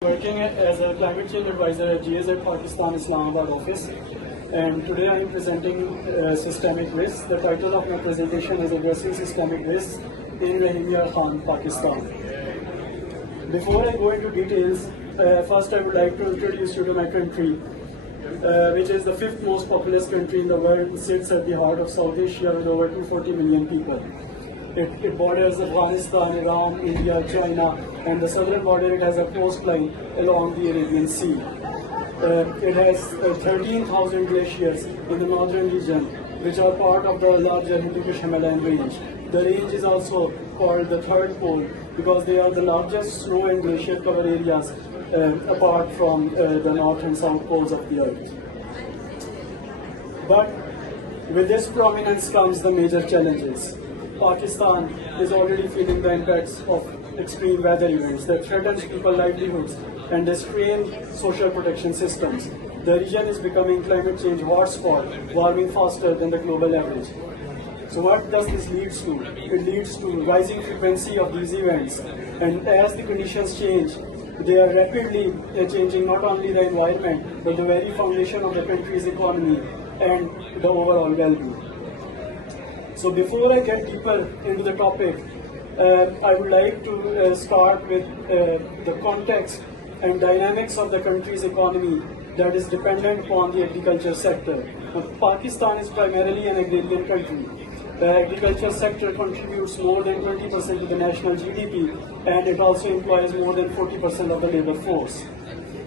Working as a climate change advisor at GZ Pakistan Islamabad office, and today I am presenting systemic risks. The title of my presentation is Addressing Systemic Risks in Rahim Yar, Pakistan. Before I go into details, first I would like to introduce you to my country, which is the fifth most populous country in the world. It sits at the heart of South Asia with over 240 million people. It borders Afghanistan, Iran, India, China, and the southern border it has a coastline along the Arabian Sea. It has 13,000 glaciers in the northern region, which are part of the larger Hindukush Himalayan range. The range is also called the third pole because they are the largest snow and glacier cover areas apart from the north and south poles of the earth. But with this prominence comes the major challenges. Pakistan is already feeling the impacts of extreme weather events that threaten people's livelihoods and strain social protection systems. The region is becoming climate change hotspot, warming faster than the global average. So what does this lead to? It leads to rising frequency of these events, and as the conditions change, they are rapidly changing not only the environment but the very foundation of the country's economy and the overall well-being. So before I get deeper into the topic, I would like to start with the context and dynamics of the country's economy that is dependent upon the agriculture sector. Now, Pakistan is primarily an agrarian country. The agriculture sector contributes more than 20% to the national GDP, and it also employs more than 40% of the labor force.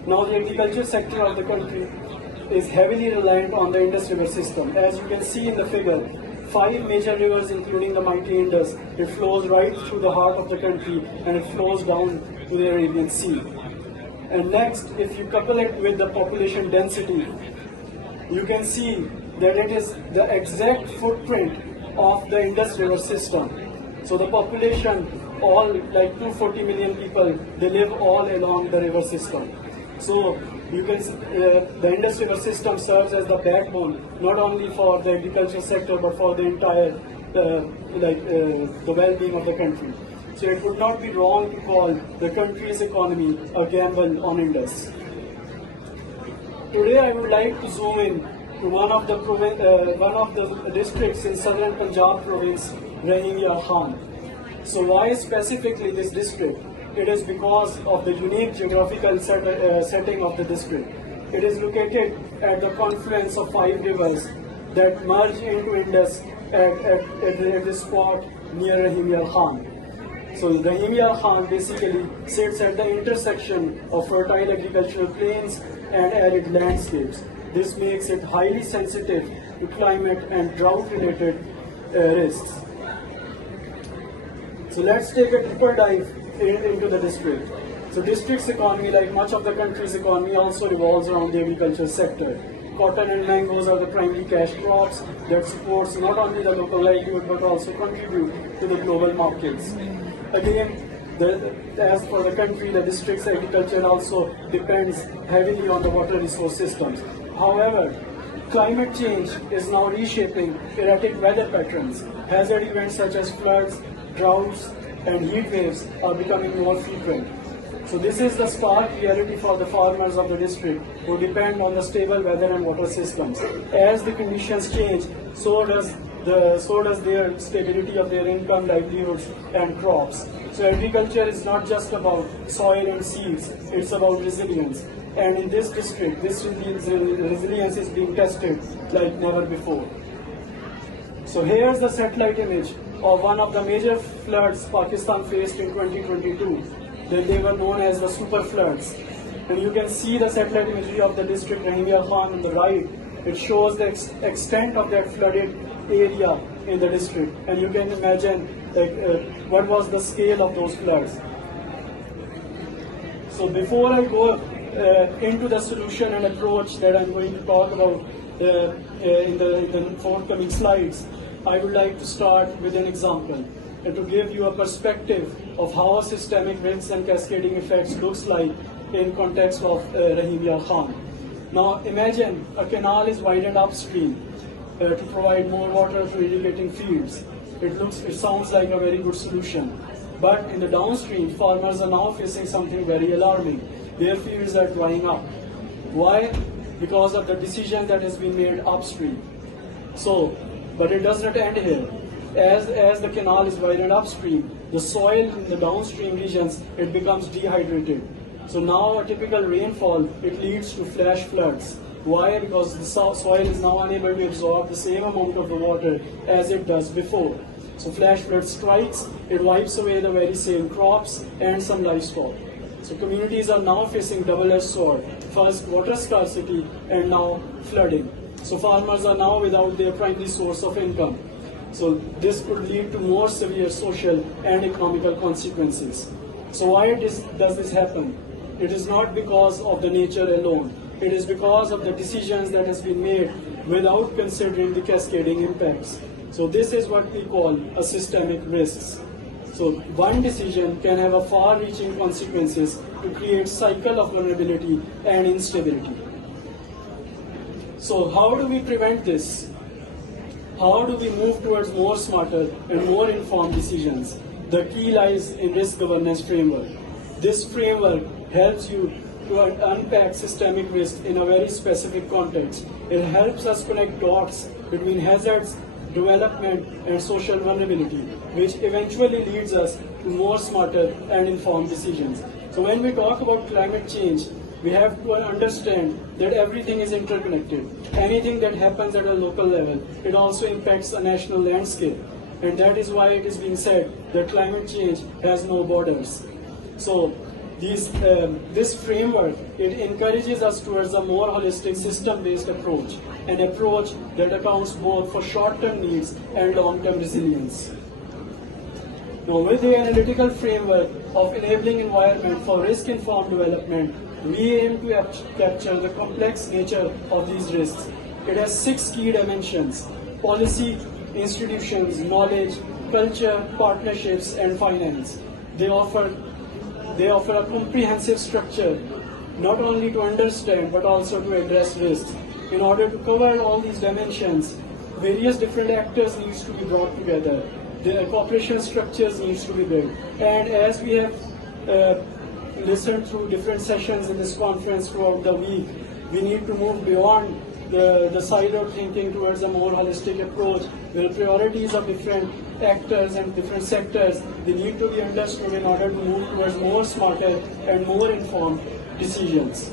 Now, the agriculture sector of the country is heavily reliant on the Indus River system. As you can see in the figure, 5 major rivers, including the mighty Indus, it flows right through the heart of the country and it flows down to the Arabian Sea. And next, if you couple it with the population density, you can see that it is the exact footprint of the Indus River system. So the population, all like 240 million people, they live all along the river system. So you can the Indus River system serves as the backbone not only for the agriculture sector but for the entire the well-being of the country. So it would not be wrong to call the country's economy a gamble on Indus. Today I would like to zoom in to one of the districts in southern Punjab province, Rahim Yar. So why specifically this district? It is because of the unique geographical setting of the district. It is located at the confluence of 5 rivers that merge into Indus at this spot near Rahim Yar. So Rahim Yar basically sits at the intersection of fertile agricultural plains and arid landscapes. This makes it highly sensitive to climate and drought-related risks. So let's take a deeper dive into the district. So district's economy, like much of the country's economy, also revolves around the agriculture sector. Cotton and mangoes are the primary cash crops that supports not only the local livelihood but also contribute to the global markets. Again, as for the country, the district's agriculture also depends heavily on the water resource systems. However, climate change is now reshaping erratic weather patterns. Hazard events such as floods, droughts, and heat waves are becoming more frequent. So this is the stark reality for the farmers of the district who depend on the stable weather and water systems. As the conditions change, so does their stability of their income, livelihoods, and crops. So agriculture is not just about soil and seeds, it's about resilience. And in this district, this resilience is being tested like never before. So here's the satellite image of one of the major floods Pakistan faced in 2022. Then they were known as the super floods. And you can see the satellite imagery of the district Rahim Yar on the right. It shows the extent of that flooded area in the district. And you can imagine what was the scale of those floods. So before I go into the solution and approach that I'm going to talk about in the forthcoming slides, I would like to start with an example and to give you a perspective of how a systemic risks and cascading effects looks like in context of Rahim Yar. Now imagine a canal is widened upstream to provide more water to irrigating fields. It sounds like a very good solution. But in the downstream, farmers are now facing something very alarming. their fields are drying up. Why? Because of the decision that has been made upstream. So, but it does not end here. As the canal is widened upstream, the soil in the downstream regions, it becomes dehydrated. So now a typical rainfall, it leads to flash floods. Why? Because the soil is now unable to absorb the same amount of the water as it does before. So flash flood strikes, it wipes away the very same crops and some livestock. So communities are now facing double-edged sword. First water scarcity and now flooding. So farmers are now without their primary source of income. So this could lead to more severe social and economical consequences. So why does this happen? It is not because of the nature alone. It is because of the decisions that has been made without considering the cascading impacts. So this is what we call a systemic risks. So one decision can have a far-reaching consequences to create cycle of vulnerability and instability. So how do we prevent this? How do we move towards more smarter and more informed decisions? The key lies in risk governance framework. This framework helps you to unpack systemic risk in a very specific context. It helps us connect dots between hazards, development, and social vulnerability, which eventually leads us to more smarter and informed decisions. So when we talk about climate change, we have to understand that everything is interconnected. Anything that happens at a local level, it also impacts a national landscape. And that is why it is being said that climate change has no borders. So this framework, it encourages us towards a more holistic system-based approach, an approach that accounts both for short-term needs and long-term resilience. Now, with the analytical framework of enabling environment for risk-informed development, we aim to capture the complex nature of these risks. It has 6 key dimensions: policy, institutions, knowledge, culture, partnerships, and finance. They offer a comprehensive structure, not only to understand but also to address risks. In order to cover all these dimensions, various different actors needs to be brought together. The cooperation structures needs to be built. And as we have listened through different sessions in this conference throughout the week, we need to move beyond the siloed thinking towards a more holistic approach, where priorities of different actors and different sectors, they need to be understood in order to move towards more smarter and more informed decisions.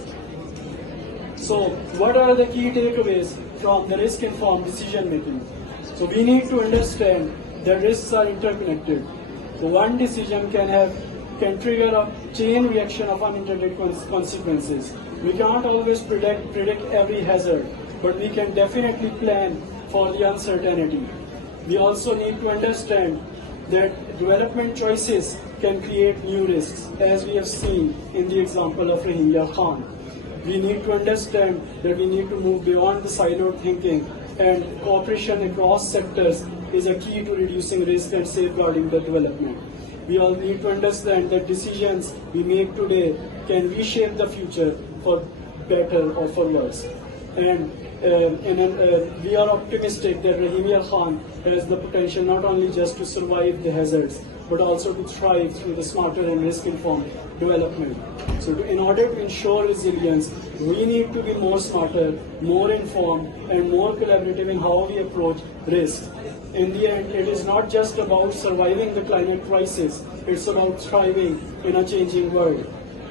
So what are the key takeaways from the risk-informed decision making? So we need to understand that risks are interconnected. So one decision can trigger a chain reaction of unintended consequences. We can't always predict every hazard, but we can definitely plan for the uncertainty. We also need to understand that development choices can create new risks, as we have seen in the example of Rahim Yar. We need to understand that we need to move beyond the siloed thinking, and cooperation across sectors is a key to reducing risk and safeguarding the development. We all need to understand that decisions we make today can reshape the future for better or for worse. And we are optimistic that Rahim Yar has the potential not only just to survive the hazards, but also to thrive through the smarter and risk-informed development. So in order to ensure resilience, we need to be more smarter, more informed, and more collaborative in how we approach risk. In the end, it is not just about surviving the climate crisis, it's about thriving in a changing world.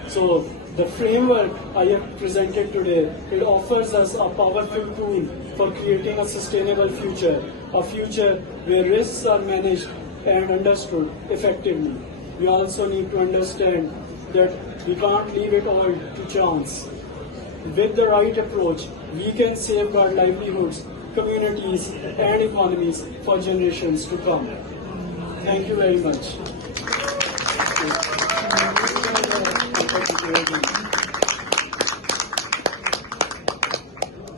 So the framework I have presented today, it offers us a powerful tool for creating a sustainable future, a future where risks are managed and understood effectively. We also need to understand that we can't leave it all to chance. With the right approach, we can safeguard livelihoods, communities, and economies for generations to come. Thank you very much.